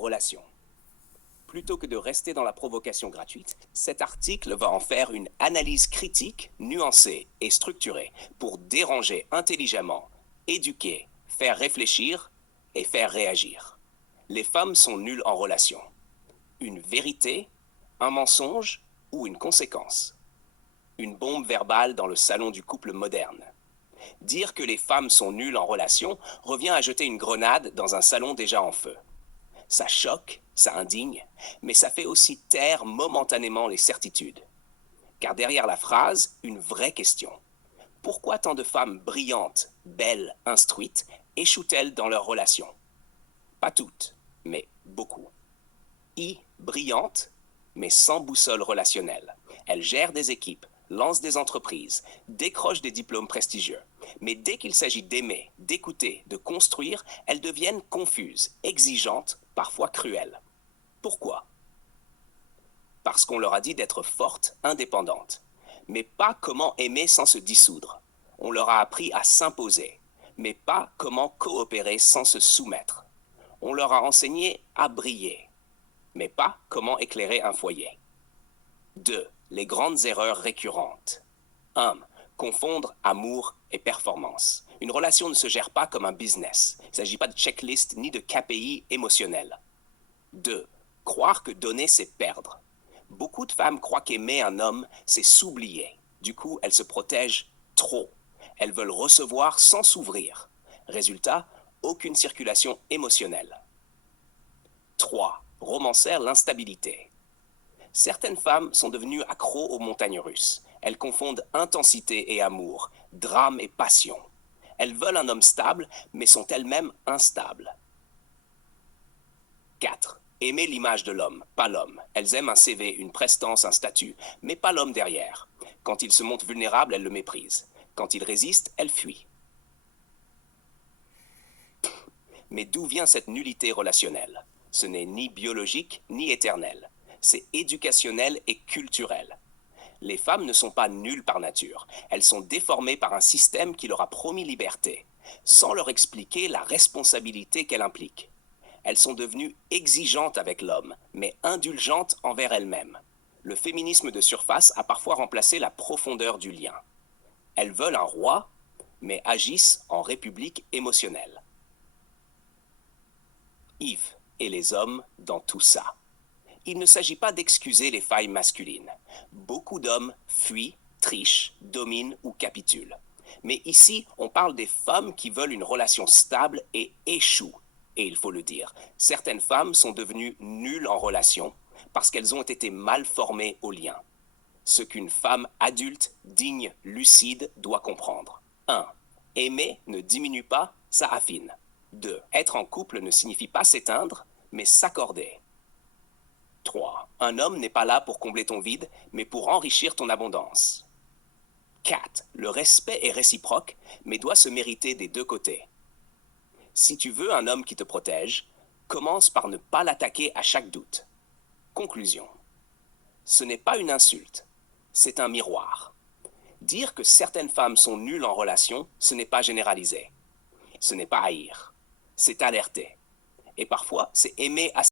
relation. Plutôt que de rester dans la provocation gratuite, cet article va en faire une analyse critique, nuancée et structurée pour déranger intelligemment, éduquer, faire réfléchir et faire réagir. Les femmes sont nulles en relation. Une vérité, un mensonge ou une conséquence. Une bombe verbale dans le salon du couple moderne. Dire que les femmes sont nulles en relation revient à jeter une grenade dans un salon déjà en feu. Ça choque, ça indigne, mais ça fait aussi taire momentanément les certitudes. Car derrière la phrase, une vraie question. Pourquoi tant de femmes brillantes, belles, instruites échouent-elles dans leurs relations? Pas toutes, mais beaucoup. Brillante, mais sans boussole relationnelle. Elles gèrent des équipes, lancent des entreprises, décrochent des diplômes prestigieux. Mais dès qu'il s'agit d'aimer, d'écouter, de construire, elles deviennent confuses, exigeantes, parfois cruelles. Pourquoi? Parce qu'on leur a dit d'être fortes, indépendantes. Mais pas comment aimer sans se dissoudre. On leur a appris à s'imposer, mais pas comment coopérer sans se soumettre. On leur a enseigné à briller, mais pas comment éclairer un foyer. 2. Les grandes erreurs récurrentes. 1. Confondre amour et performance. Une relation ne se gère pas comme un business. Il ne s'agit pas de checklist ni de KPI émotionnel. 2. Croire que donner, c'est perdre. Beaucoup de femmes croient qu'aimer un homme, c'est s'oublier. Du coup, elles se protègent trop. Elles veulent recevoir sans s'ouvrir. Résultat, aucune circulation émotionnelle. 3. Romancer l'instabilité. Certaines femmes sont devenues accros aux montagnes russes. Elles confondent intensité et amour, drame et passion. Elles veulent un homme stable, mais sont elles-mêmes instables. 4. Aimer l'image de l'homme, pas l'homme. Elles aiment un CV, une prestance, un statut, mais pas l'homme derrière. Quand il se montre vulnérable, elles le méprisent. Quand il résiste, elles fuient. Mais d'où vient cette nullité relationnelle? Ce n'est ni biologique ni éternel. C'est éducationnel et culturel. Les femmes ne sont pas nulles par nature. Elles sont déformées par un système qui leur a promis liberté, sans leur expliquer la responsabilité qu'elle implique. Elles sont devenues exigeantes avec l'homme, mais indulgentes envers elles-mêmes. Le féminisme de surface a parfois remplacé la profondeur du lien. Elles veulent un roi, mais agissent en république émotionnelle. Yves et les hommes dans tout ça. Il ne s'agit pas d'excuser les failles masculines. Beaucoup d'hommes fuient, trichent, dominent ou capitulent. Mais ici, on parle des femmes qui veulent une relation stable et échouent. Et il faut le dire, certaines femmes sont devenues nulles en relation parce qu'elles ont été mal formées au lien. Ce qu'une femme adulte, digne, lucide doit comprendre. 1. Aimer ne diminue pas, ça affine. 2. Être en couple ne signifie pas s'éteindre, mais s'accorder. 3. Un homme n'est pas là pour combler ton vide, mais pour enrichir ton abondance. 4. Le respect est réciproque, mais doit se mériter des deux côtés. Si tu veux un homme qui te protège, commence par ne pas l'attaquer à chaque doute. Conclusion. Ce n'est pas une insulte, c'est un miroir. Dire que certaines femmes sont nulles en relation, ce n'est pas généraliser. Ce n'est pas haïr, c'est alerter. Et parfois, c'est aimer assez